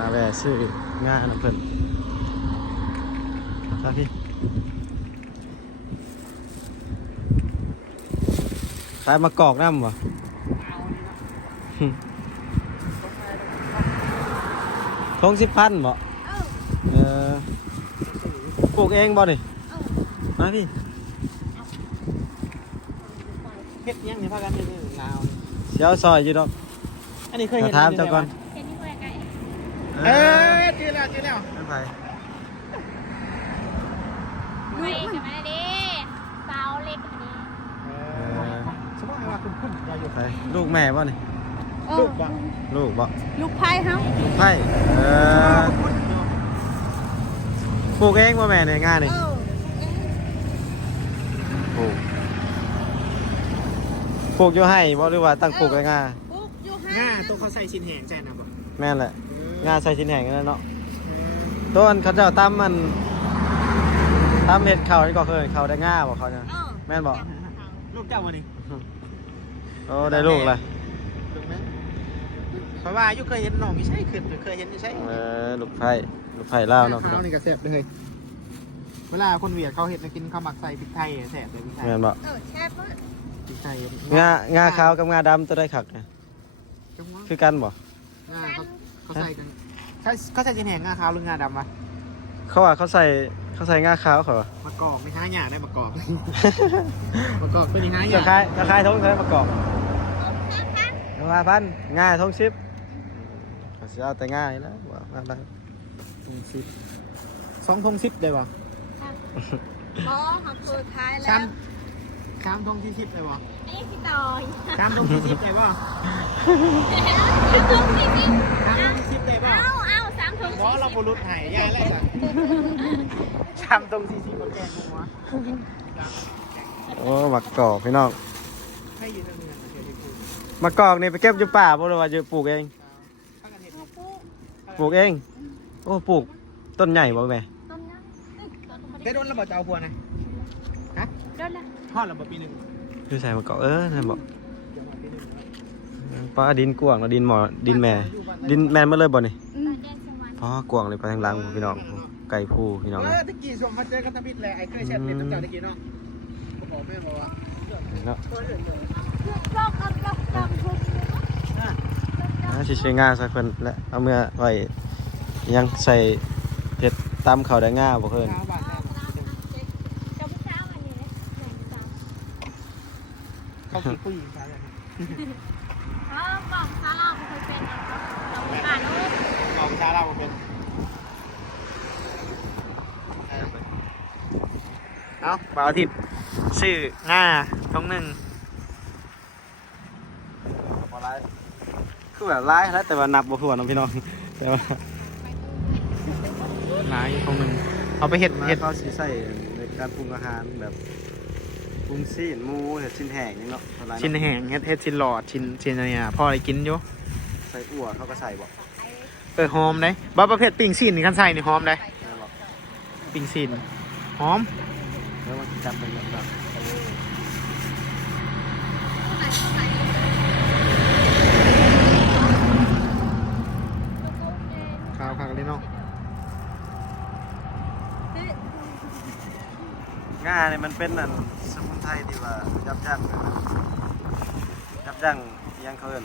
มาแวะซื้องาน้ำเพิ่นครับพี่ขายมะกอกน้ำบ่ทงสิบพันบ่เออเออปลูกเองบ่นี่เออมาพี่เฮ็ดยังเนี่ยพากันเฮ็ดนี่ลาวเสียวซอยอยู่ดอกอันนี้เคยมาเห็นถามเจ้าก่อนเห็นนี่คุยกัน เออเจอแล้วเจอแล้วไม่ไปไปกันมาดิสาวเล็กอันนี้เออสมมติว่าคุณคุณจะอยู่ไปลูกแม่บ่นี่ลูกบ่ลูกบ่ลูกไพ่เฮาลูกไผ่เออปลูกเองบ่แม่ในงานนี่เออปลูกปลูกอยู่ให้บ่หรือว่าตั้งปลูกในงาปุ๊บอยู่หห้าน้าตัวเขาใส่ชิ้นแห้งใจนะบ่แม่นแหละ งาใส่ชิ้นแห้งนั่นเนาะเออต้นเขาเจ้าตำมันตำเห็ดข้าวนี่ก็เคยข้าวได้ง่าบ่เขาเนี่ยเออแม่นบ่ลูกเจ้าวันนี้โอ้ได้ลูกเลยถูกไหมเพราะว่าอยุเคยเห็นน้องไม่ใช่เคยเคยเห็นไม่ใช่เออลูกไผ่ลูกไผ่ลาวเนาะข้าวนี่ก็แซ่บเลยเวลาคนเวียดเขาเห็ดมากินข้าวหมักใส่พริกไทยแซ่บเลยพริกไทยแม่นบ่เออแช่ปุ๊บพริกไทยงางาขาวกับงาดำตัวได้คักเนี่ยคือกันบ่งาเขา เขาใส่กันเขาเขาใส่ชิ้นแห้งงาขาวหรืองาดำวะเขาว่าเขาใส่เขาใส่งาขาวเขาว่ามะกอกไม่ห้าหยาได้มะกอกมะกอกเป็นห้าหจะยาคล้ายจะคล้ายทงใช้ประกอบมาพันง่ายทงชิปเขาสิเอาแต่ง่ายแล้วว่ามาได้สิบสองทงสิบเลยบ่อ๋อเขาเคยขายแล้สาวมสามทงที่สิบเลยบ่นี่พี่ต่อยสามทงที่สิบเลยบ่สามถุงสี่สิบสามทงที่สิ เราบุรุษไห้ยายแล้วจ้ะสามทงที่สิบก็แกงหัวโอ้มักกอกพี่น้องให้อยู่ทางเมืองเดี๋ยวไปพูดมักกอกนี่ไปเก็บอยู่ป่าบ่หรือว่าอยู่ปลูกเอง ข้างกันเห็นเอาปุ๊บปลูกเอง โอ้ปลูกต้นใหญ่บ่แม่ต้นนั้นตึกต้นมันได้โดนระเบิดเจ้าพัวนะฮะต้นละทอดระเบิดปีหนึ่งคือใส่มักกอกเออนั่นบ่เดี๋ยวมาปีหนึ่งป้าดินกว้างเนาะดินหมอดินแม่ ดินแม่นมาเลยบ่นี่ อืมแดนสวรรค์อ๋อกว้างเลยไปทางหลังพี่น้องไก่ผู้พี่น้องเอนะอตะกี้ส่งมาเจอกันทำพิษแหละไอ้เคยแชทเล่นน้ำเจ้าตะกี้เนาะบอกแม่บอกว่าเนาะลอกลอกลอกลอกทุกอ่าสิใช้งาใส่เพิ่นและเอาเมื่อไว้ยังใส่เผ็ดตำข้าวได้ง่าบ่เพิ่นข้าวบาทแน่จะผู้สาวอันนี้นะหนึ่งสองเขาคิดผู้หญิงใช่ไหมเขาบอกสาวเราเคยเป็นเราผ่านโอ้ เอาชาเราเป็นเอาบ่าวอาทิตย์ซื้อง่าทงหนึงบ่หลายคือแบบหลายแล้วแต่ว่านับบ่ถ้วนเนาะพี่น้องแต่ว่าหลายของหนึ่งเอาไปเห็ดมาเห็ดเขาสิใส่ในการปรุงอาหารแบบปรุงซีนหมูเห็ดชิ้นแห้งนี่เนาะเท่าไหร่เนาะชิ้นแห้งเห็ดเห็ดชิ้นหลอดชิ้นชิ้นอะไรอะพ่ออะไรกินอยู่ใส่อั่วเขาก็ใส่บ่เอ อหอมได้บ้าประเภทปิ้งซีนนี่ขั้นใส่นี่หอมได้ได้บ่ปิ้งซีนหอมแล้วมันจับเป็นแบบนั้นข้าวข้าวเลยเนาะง่าเนี่ยมันเป็นอันสมุนไพรที่ว่ายับยั้งเลยนะยับยั้งอิหยังเขาเอิ้น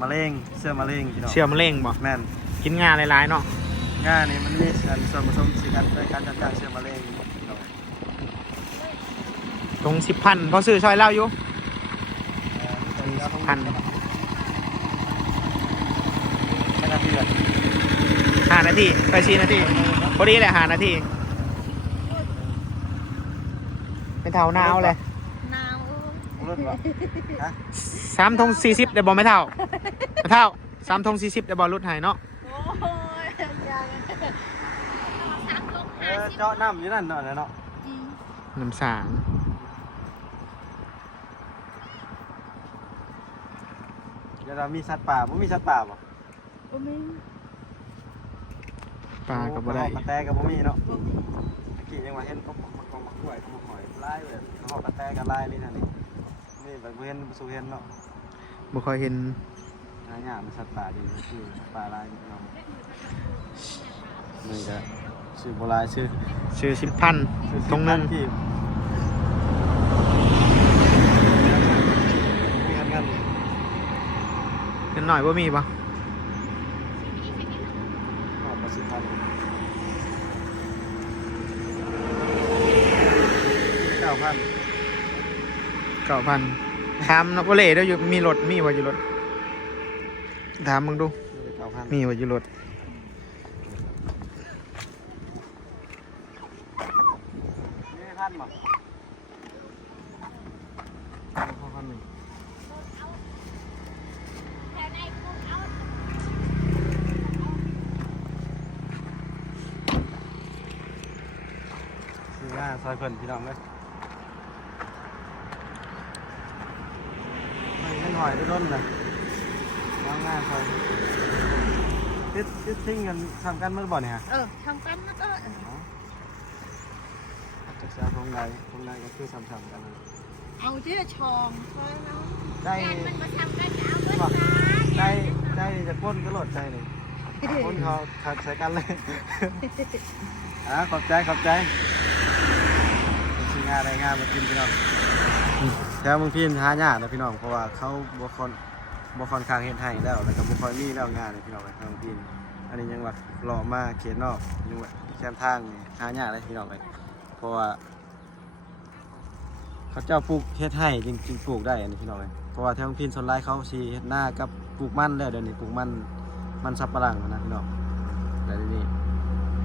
มะเร็งเสื้อมะเร็งพี่น้องเชื่อมะเร็งบ่แม่น กินงาหลายๆเนาะง่านี่มันมีส่วนส่วนผสมสิกันในการยับยั้งเสื้อมะเร็งพี่น้องตรงสิบพันพอซื้อซอยเล่าอยู่เอ่อพันแค่นาทีละห้านาทีไปสี่นาทีพอดีแหละห้านาทีไม่เท่าหนาวเลยหนาวรุ่นบ่ฮะสามทงสี่สิบได้บอลไม่เท่าไม่เท่าสามทงสี่สิบได้บอลรุดหายเนาะ โอ้ยยังสามลง เอห้าอสิบเจาะน้ำอยู่นั่นเนาะเนาะอืมน้ำสางเดี๋ยวเรามีสัตว์ป่าบ่มีสัตว์ป่าบ่โอ้ไม่ปลากับบ่ได้หอกระแตกับบ่มีเนาะเมื่อกี้ยังว่าเห็นก็มักกองมักกล้วยก็มักหอยลายแบบหอกระแตกับลายนี่นั่นนี่นี่แบบบ่เห็นบ่สูเห็นเนาะบ่ค่อยเห็นหายากมันสัตว์ป่าดีชื่อสัตว์ป่าลายพี่น้องนี่ก็ ชื่อโบราณชื่อชื่อสิบพันชื่อตรงนั้นที่มีงานกันเป็นหน่อยว่ามีปะขอบประสิทธิ์พันเก้าพันเก้าพันถามนักวอลเลย์ด้วยอยู่มีรถมีว่าอยู่รถถามมึงดูเก้าพันมีว่าอยู่รถ นี่พันมั้งเก้าพันหนึ่งแถวในกูเอาซื้อหน้าซอยเพิ่นพี่น้องเลยมันเงินหอยได้ล้นเลยน้องง่ายซอยติดติดทิ้งกันทำกันเมื่อบ่เนี่ยฮะเออทำกันนะก็จะเสียทงใดทงใดก็คือซ้ำๆกันนะเอาที่ละชองเพื่อนเอาใจแกนมันมาทำกันจะเอาเพื่อนใจมาใจจะพ้นก็โหลดใจเลยพ้นเขาขัดใส่กันเลยอะขอบใจขอบใจซื้องานอะไรงานมากินพี่น้องแถวเมึงพี่หายากนะพี่น้องเพราะว่าเขาบ่คอนบ่คอนข้างเฮ็ดให้แล้วแล้วก็บ่ค่อยมีแล้วงานเลยพี่น้องไปทางพี่อันนี้ยังว่าหล่อมาเขตนอกยังว่าแคมทางนี่หายากเลยพี่น้องไป เพราะว่า เขาเจ้าปลูกเฮ็ดให้จริงๆปลูกได้อันนี้พี่น้องเลยเพราะว่าแถวพินสนไลเขาชีเฮ็ดหน้ากับปลูกมันแล้วเดี๋ยวนี้ปลูกมันมันสับปะหลังนะพี่น้องแต่ทีนี้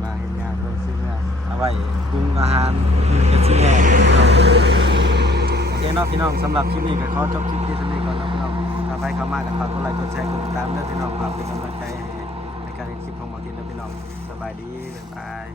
มาเฮ็ดงานด้วยซื้อมาเอาไว้ปรุงอาหารเป็นสิ่งแรกพี่น้องโอเคเนาะพี่น้องสำหรับคลิปนี้ก็ขอจบคลิปที่สนี้ก่อนนะพี่น้องถ้าใครเข้ามาก็ฝากกดไลค์กดแชร์กดติดตามเด้อพี่น้องฝากเป็นกำลังใจให้ในการเห็นคลิปของหมอทินเด้อพี่น้องสบายดีบ๊ายบาย